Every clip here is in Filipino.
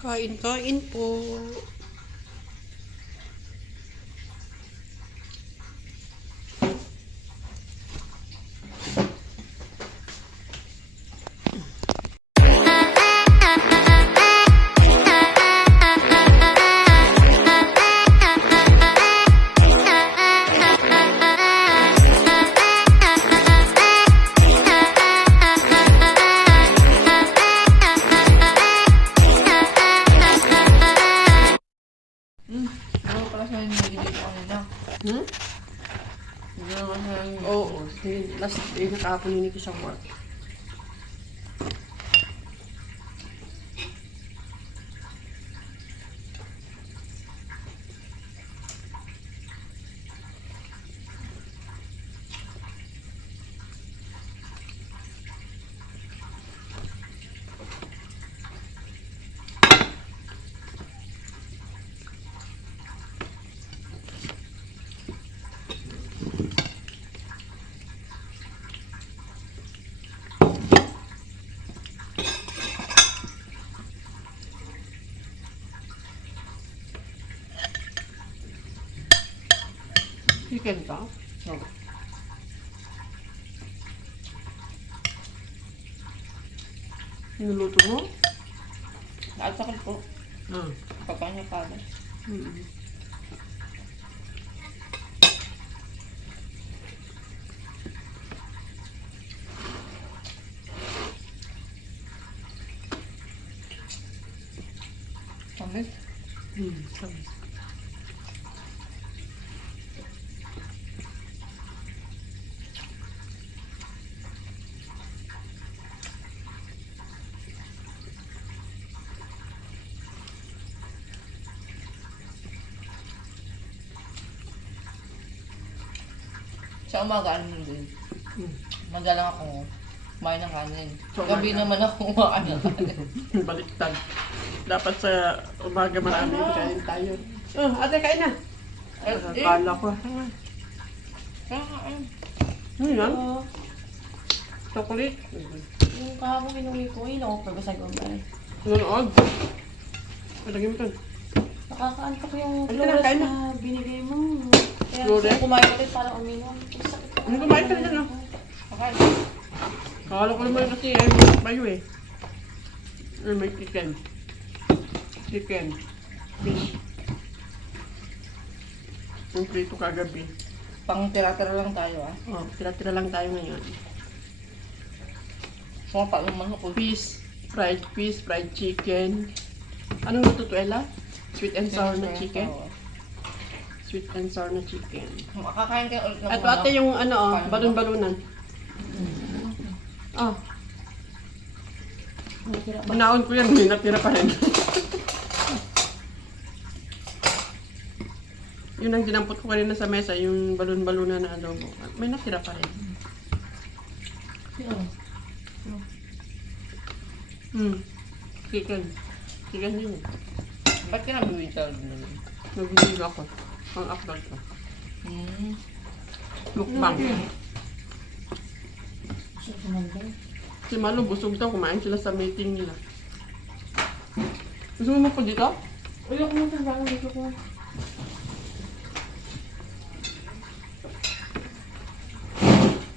Kain-kain po. Ano pala siya yung nililito kanina? Hmm? Hindi naman siya yung... Oo. Last day na kahapon yun sa work. Chicken ka? Oo. Niluluto mo? At sakit po. Hmm. Pagkain niya pala. Mm. Kami? Sabi. Sa umaga, ano din. Madalang ako kumain ng kanin. Sa Gabi umaga. naman ako kumain ng kanin. Baliktad. Dapat sa umaga marami kain tayo. Oh, ate, kain na. Akala ko. Ano yan? Chocolate. Yung kahapon kinuwi ko, in-offer ko sa gawin. Nanood. Palagyan mo ito. Nakakaantok yung Ano flores na, kain na. na binigay mo. Kaya Flores? gusto ko kumain ulit para uminom. Ano kumain ka na dyan, no? Kakain. Akala ko naman kasi ay bayo eh. Ay, may chicken. Chicken. Fish. Yung prito kagabi. Pang tira-tira lang tayo ah. Oh, tira-tira lang tayo ngayon. Sumapa yung manok ko. Fish, fried chicken. Anong luto to, Ella? Sweet and sour na chicken? Sweet and sour na chicken. Makakain kayo ulit ng Ito ate yung ano, oh, balon-balunan. Oh, banaon ko yan, may natira pa rin. Yun ang dinampot ko kanina sa mesa, yung balon-balunan na adobo. May natira pa rin. Chicken. Chicken yun. Ba't ka nabibig sa ulit? Nagbibig ako. Pang-upload ko. Mukbang. Si Malo, busog daw. Kumain sila sa meeting nila. Gusto mo po dito? Uy, ako mong trabaho dito ko.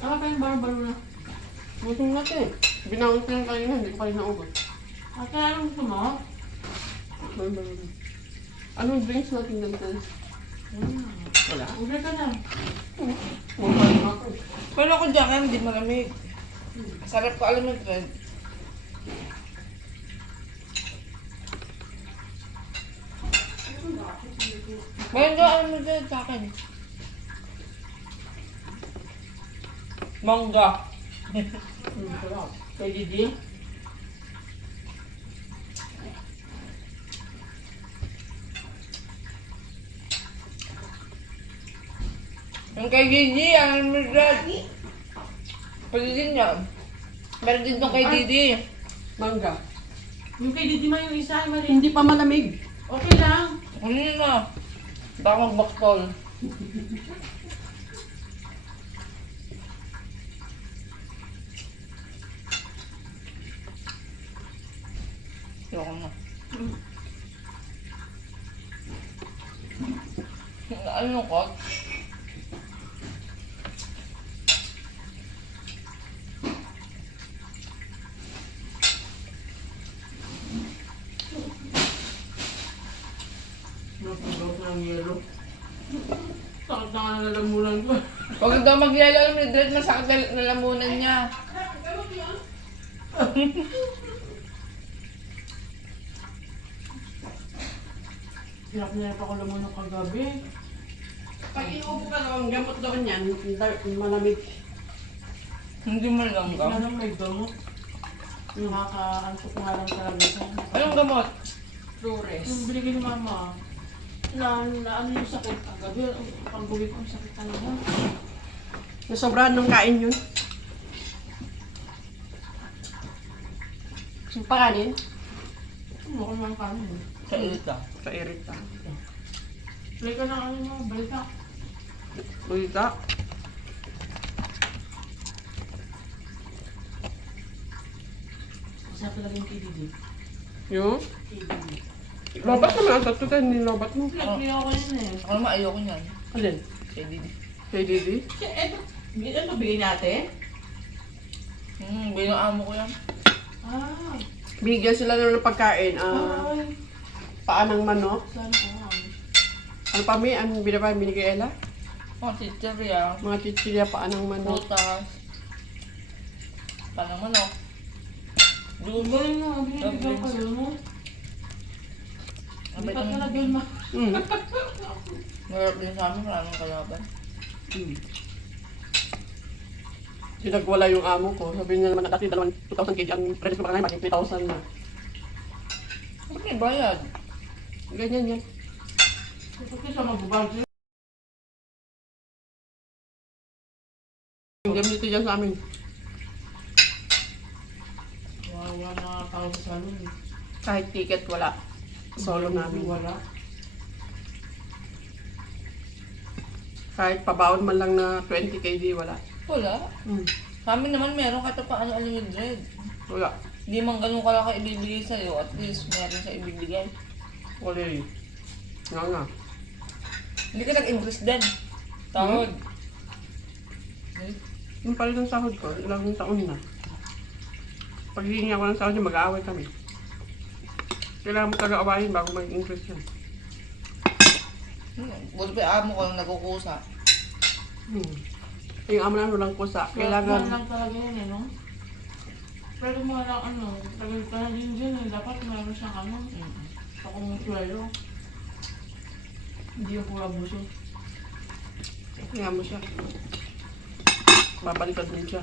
Ah, kayong barbaro na. Busog natin eh. Binaon ko yung kanina, hindi ko pa rin naubos. Ate, anong gusto mo? Barbaro na. Anong drinks natin dito? Wala. Order ka na. Wala na ako. Pero ako dyan, hindi malamig. Sarap ko alam yung trend. Ngayon ka alam mo dyan sa akin. Mangga. Kay Gigi? Yung kay Gigi, alam mo dyan. Pwede din yan. Meron din tong kay Didi. Mangga. Yung kay Didi Ma yung isa, mali. Hindi pa malamig. Okay lang. Ano yun na? Baka magbaktol. Ayoko na. Ano ko? Napagaw ng yelo. Sakit na nga nalalamunan ko. Huwag daw magyelo, alam ni Dred, masakit na lamunan niya. Hirap na hirap ako lamunan kagabi. Pag iubo ka daw, ang gamot daw niyan, malamig. Hindi mo lang Hindi na lang may gamot. Nakaka-antok nga lang talaga siya. Anong gamot? Flores. Yung binigay ni mama, na ano yung sakit kagabi, ang buwi ko ang sakit talaga. Nasobrahan ng kain yun. Yung pakanin? Ano ko naman kanin? Sa ilita. Sa irita. Play ka ng ano mo, balita. Ulita. Masarap talaga yung KDD. Yung? KDD. Lobat naman ang tatlo tayo, nilobat mo. Play ako yun eh. Ako naman ayoko niyan. Alin? Kay Didi. Kay Didi? Ano bigay natin? Bilang amo ko yan. Ah, Binigyan sila ng pagkain. ay. Paan ng manok. Saan ko? Ano pa may? Anong binigay Ella? Mga chichirya. Mga chichirya, paan ng manok. Putas. Paano manok? Ang galing na, binibigyan ko yun mo. Hindi pa talaga yun ma. Mm. Mayroon din sa amin, maraming kalaban. Sinagwala yung amo ko. Sabi niya naman na dati 2,000 kg ang presyo ng pagkain, maging 3,000 na. Bakit may bayad? Ganyan yan. Kasi sa magbabagyo. Yung gamit dyan sa amin. Wawa na tao sa salon. Kahit ticket wala. Solo namin. Wala. Kahit pabaon man lang na 20 kg wala. Wala. Mm. Sa amin naman meron kahit pa ano yung dread. Wala. Hindi man ganun kalaki ibibigay sa'yo, at least meron sa ibibigay. Wala eh. Nga. Hindi ka nag-increase din. Tawad. Yung pa rin ang sahod ko, ilang taon na. Pag hihingi ako ng sahod niya, mag-aaway kami. Kailangan mo talaga awayin bago mag-increase yan. Buti pa yung amo ko lang nagkukusa. Yung amo namin walang kusa. Kailangan Kailangan, lang talaga yun eh, no? Pero mga lang ano, tagal ka na din dyan eh. Dapat mayroon siyang ano, akong swelo. Hindi yung pura buso. kaya mo siya. Babaliktad din siya.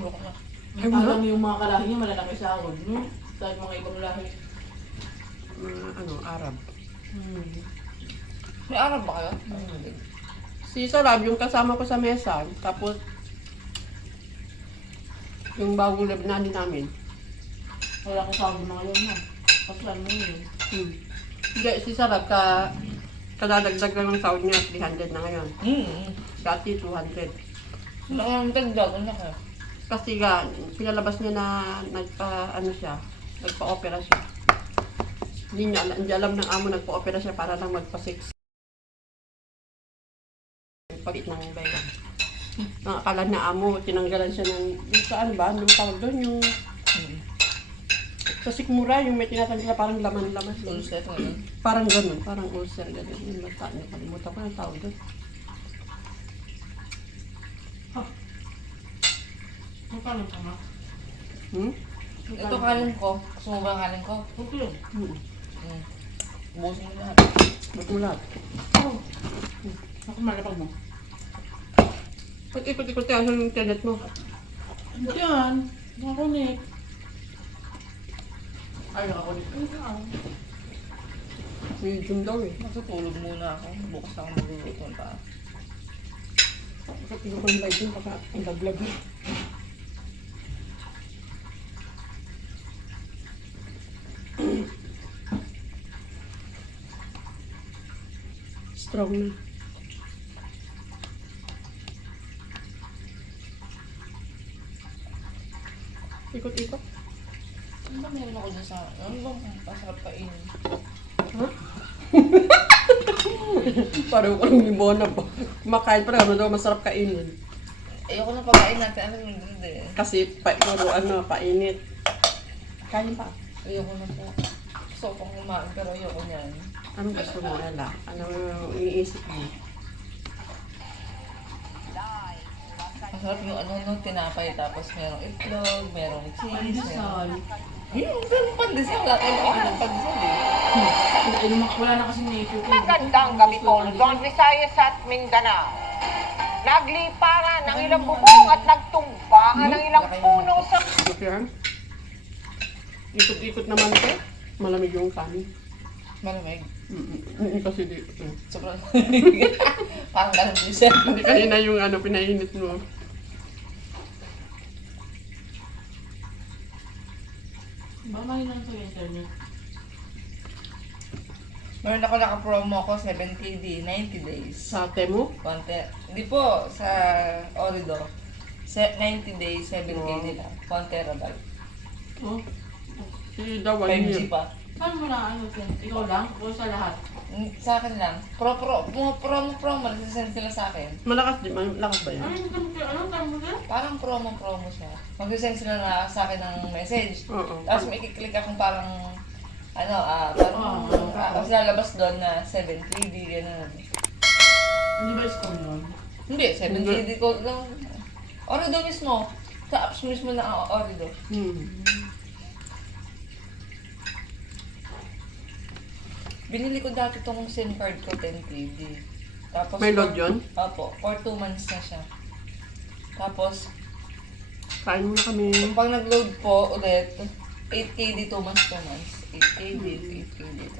Buka na. Ay, wala. Alam yung mga kalahi niya, malalaki sa ahod, no? Dahil mga ibang lahi. Arab. May Arab ba kayo? Si Sarab, yung kasama ko sa mesa, tapos yung bagong Lebanani namin. Wala ko sabi na ngayon na. Kasi ano yun. Hindi, si Sarab, kadadagdag lang ng sahod niya, 300 na ngayon. Dati 200. Ang dagdag, ano kayo? Kasi pinalabas niya na nagpa-opera siya. Hindi alam ng amo, nagpa-opera siya para lang magpa-6. Pagit ng bayan. Ang akala na amo, tinanggalan siya ng, yung saan ba? Anong tawag doon? Yung, sa sikmura, yung may tinatanggal na parang laman-laman. Ulcer ngayon. Parang ganun, parang ulcer, ganun. Yung mata niya, kalimutan ko ng tawag doon. Magkano ka na? Ito kanin ko. Gusto mo ba ang kanin ko? Okay. Busin mo lahat. Ba't mo lahat? Ako malapag mo. Ba't ikot-ikot tayo sa internet mo? Diyan. Nakakunik. Ay, nakakulit. Medium daw eh. Matutulog muna ako. Bukas ako magluluto pa. Bakit hindi ko yung live yun? Baka ang laglag mo. Strong na. Ikot-ikot. Ano ba meron ako dyan sa... Ano ba masarap kainin? Parang ko lang limona ba? Kumakain pa naman daw masarap kainin. Ayoko na pagkain natin. Ano yung hindi? Kasi puro painit. Kain pa. Ayoko na po. Gusto kong kumain pero ayoko niyan. Anong gusto mo, Ella? Anong iniisip mo? Masarap yung tinapay tapos merong itlog, merong cheese, merong... Pandesal. Yung pandesal, wala tayo makakain ng pandesal eh. Wala na kasi nature ko. Magandang gabi po, Luzon, Visayas at Mindanao. Nagliparan ng ilang bubong at nagtumbahan ng ilang puno sa... Okay. Ikot-ikot naman ko. Malamig yung kanin. Malamig. Kasi dito. Sobrang... Parang ganun din siya. Hindi kanina yung pinainit mo. Ba mahina sa internet? Meron ako naka-promo ko 7KD, 90 days. Sa Temu? Hindi po, sa Orido. 90 days, 7KD lang. 1 terabyte. Oh. Si Dawan 5G niya. pa. Saan mo na Ken? Ikaw lang? O sa lahat? Sa akin lang. Promo, nagsisend sila sa akin. Malakas ba yan? Anong tamo na? Parang promo siya. Magsisend sila na sa akin ng message. Oo. Tapos may i-click akong parang tapos lalabas doon na 7KD, gano'n. Hindi ba scam yun? Hindi, 7KD ko lang. Orido mismo. Sa apps mismo ng Orido. Binili ko dati tong SIM card ko 10KD. Tapos May load yun? Opo, for 2 months na siya. Tapos, Kain muna kami. pag nag-load po ulit, 8KD 2 months. 8KD, 8KD.